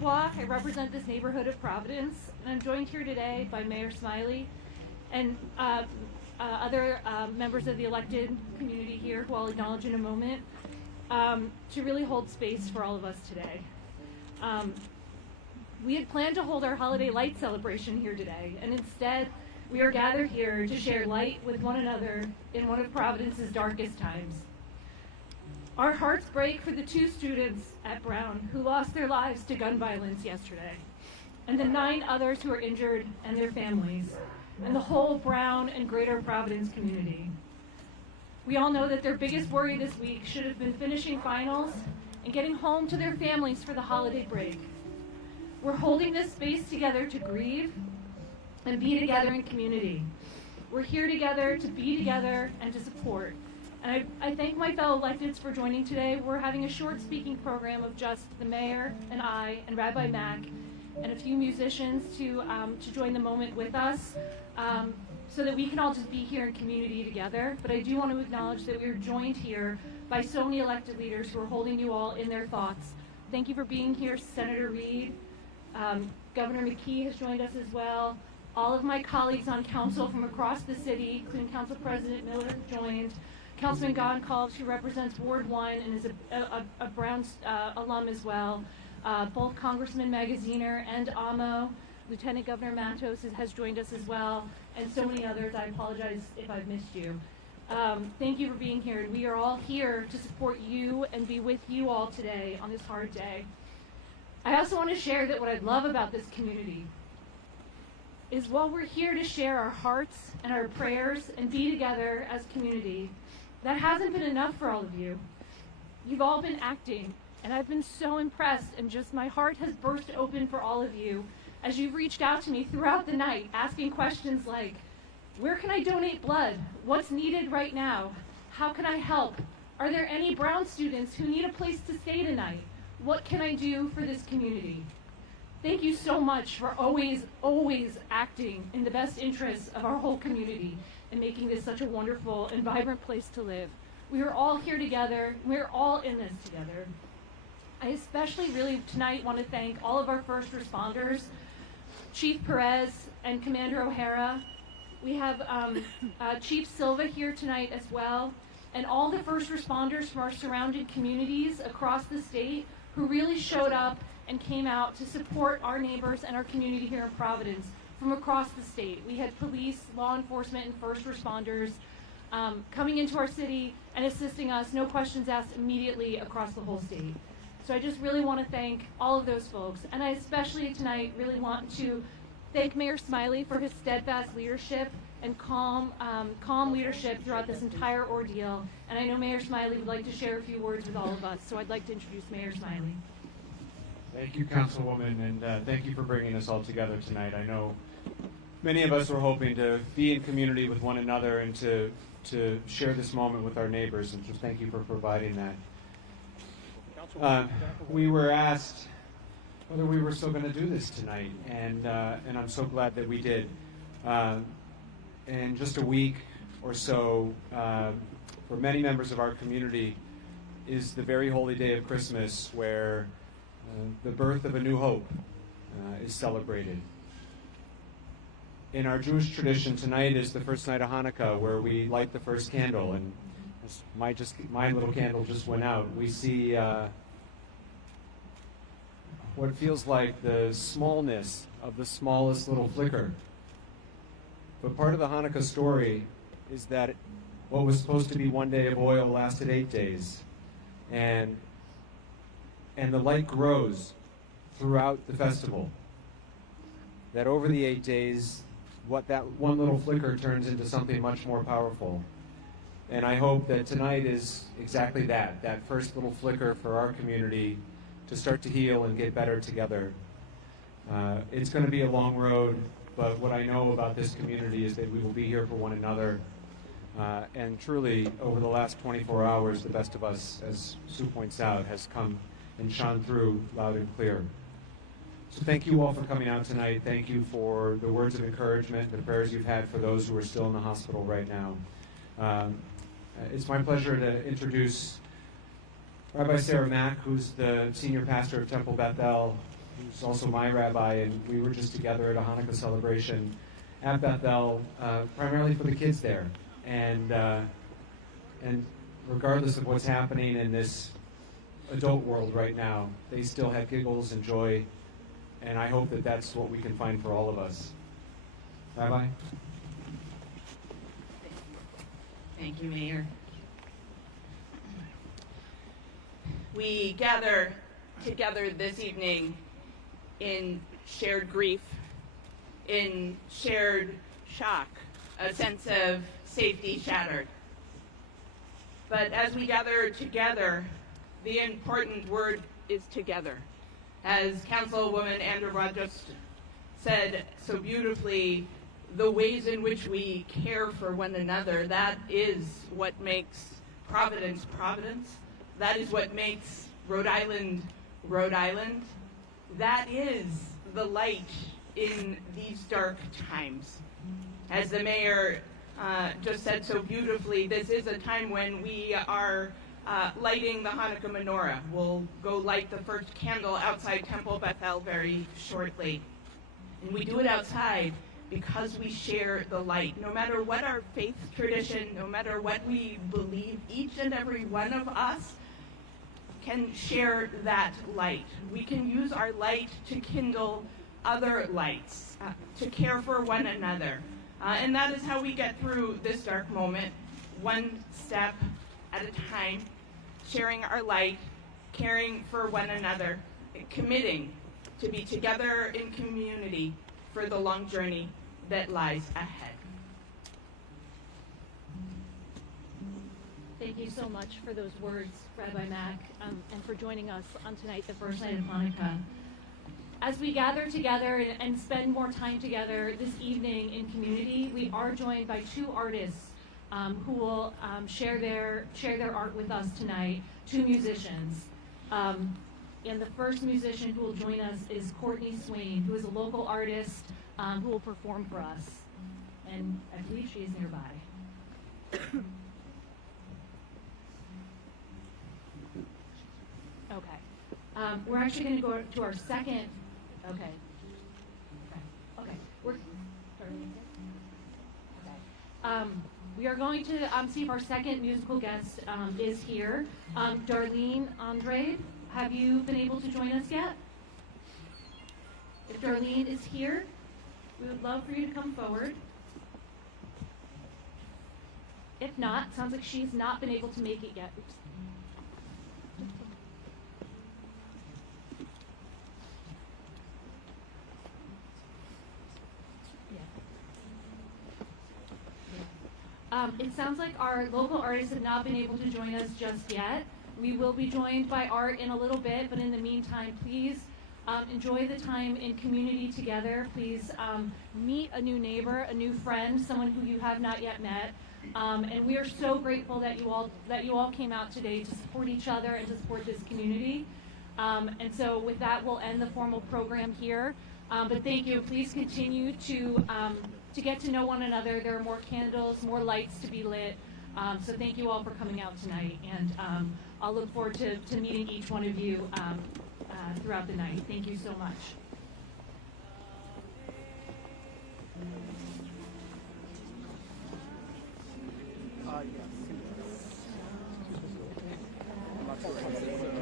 Block. I represent this neighborhood of Providence, and I'm joined here today by Mayor Smiley and other members of the elected community here, who I'll acknowledge in a moment, to really hold space for all of us today. We had planned to hold our holiday light celebration here today, and instead we are gathered here to share light with one another in one of Providence's darkest times. Our hearts break for the 2 students at Brown who lost their lives to gun violence yesterday, and the 9 others who are injured and their families, and the whole Brown and greater Providence community. We all know that their biggest worry this week should have been finishing finals and getting home to their families for the holiday break. We're holding this space together to grieve and be together in community. We're here together to be together and to support. And I thank my fellow electeds for joining today. We're having a short speaking program of just the mayor and I and Rabbi Mack and a few musicians to join the moment with us, so that we can all just be here in community together. But I do want to acknowledge that we are joined here by so many elected leaders who are holding you all in their thoughts. Thank you for being here, Senator Reed. Governor McKee has joined us as well. All of my colleagues on council from across the city, including Council President Miller, joined. Councilman Gonsalves, who represents Ward 1 and is a Brown alum as well. Both Congressman Magaziner and Amo. Lieutenant Governor Matos has joined us as well, and so many others. I apologize if I've missed you. Thank you for being here. We are all here to support you and be with you all today on this hard day. I also want to share that what I love about this community is while we're here to share our hearts and our prayers and be together as community, that hasn't been enough for all of you. You've all been acting, and I've been so impressed, and just my heart has burst open for all of you as you've reached out to me throughout the night, asking questions like, where can I donate blood? What's needed right now? How can I help? Are there any Brown students who need a place to stay tonight? What can I do for this community? Thank you so much for always, always acting in the best interests of our whole community and making this such a wonderful and vibrant place to live. We are all here together. We're all in this together. I especially really tonight want to thank all of our first responders, Chief Perez and Commander O'Hara. We have Chief Silva here tonight as well, and all the first responders from our surrounding communities across the state who really showed up and came out to support our neighbors and our community here in Providence from across the state. We had police, law enforcement, and first responders coming into our city and assisting us, no questions asked, immediately across the whole state. So I just really want to thank all of those folks. And I especially tonight really want to thank Mayor Smiley for his steadfast leadership and calm leadership throughout this entire ordeal. And I know Mayor Smiley would like to share a few words with all of us, so I'd like to introduce Mayor Smiley. Thank you, Councilwoman, and thank you for bringing us all together tonight. I know many of us were hoping to be in community with one another and to share this moment with our neighbors, and just thank you for providing that. We were asked whether we were still going to do this tonight, and I'm so glad that we did. In just a week or so, for many members of our community, is the very holy day of Christmas, where the birth of a new hope is celebrated. In our Jewish tradition, tonight is the first night of Hanukkah, where we light the first candle, and as my little candle just went out. We see what feels like the smallness of the smallest little flicker. But part of the Hanukkah story is that what was supposed to be one day of oil lasted 8 days, and the light grows throughout the festival. That over the 8 days, what that one little flicker turns into something much more powerful. And I hope that tonight is exactly that first little flicker for our community to start to heal and get better together. It's going to be a long road, but what I know about this community is that we will be here for one another. And truly, over the last 24 hours, the best of us, as Sue points out, has come and shone through loud and clear. So thank you all for coming out tonight. Thank you for the words of encouragement, the prayers you've had for those who are still in the hospital right now. It's my pleasure to introduce Rabbi Mack, who's the senior pastor of Temple Bethel, who's also my rabbi, and we were just together at a Hanukkah celebration at Bethel, primarily for the kids there. And regardless of what's happening in this adult world right now, they still have giggles and joy, and I hope that that's what we can find for all of us. Rabbi? Thank you, Mayor. We gather together this evening in shared grief, in shared shock, a sense of safety shattered. But as we gather together, the important word is together. As Councilwoman Anderbrod just said so beautifully, the ways in which we care for one another, that is what makes Providence, Providence. That is what makes Rhode Island, Rhode Island. That is the light in these dark times. As the mayor just said so beautifully, this is a time when we are lighting the Hanukkah menorah. We'll go light the first candle outside Temple Bethel very shortly. And we do it outside because we share the light. No matter what our faith tradition, no matter what we believe, each and every one of us can share that light. We can use our light to kindle other lights, to care for one another. And that is how we get through this dark moment, one step at a time, sharing our light, caring for one another, committing to be together in community for the long journey that lies ahead. Thank you so much for those words, Rabbi Mack, and for joining us on tonight, the first night of Hanukkah. As we gather together and spend more time together this evening in community, we are joined by two artists who will share their art with us tonight, two musicians. And the first musician who will join us is Courtney Swain, who is a local artist who will perform for us. And I believe she is nearby. Okay. We're actually going to go to our second. Okay. We're starting. Okay. We are going to see if our second musical guest is here. Darlene Andrade, have you been able to join us yet? If Darlene is here, we would love for you to come forward. If not, sounds like she's not been able to make it yet. Oops. It sounds like our local artists have not been able to join us just yet. We will be joined by art in a little bit, but in the meantime, please enjoy the time in community together. Please meet a new neighbor, a new friend, someone who you have not yet met. And we are so grateful that you all came out today to support each other and to support this community. And so with that, we'll end the formal program here. But thank you. Please continue to get to know one another. There are more candles, more lights to be lit. So thank you all for coming out tonight. And I'll look forward to meeting each one of you throughout the night. Thank you so much. Yes.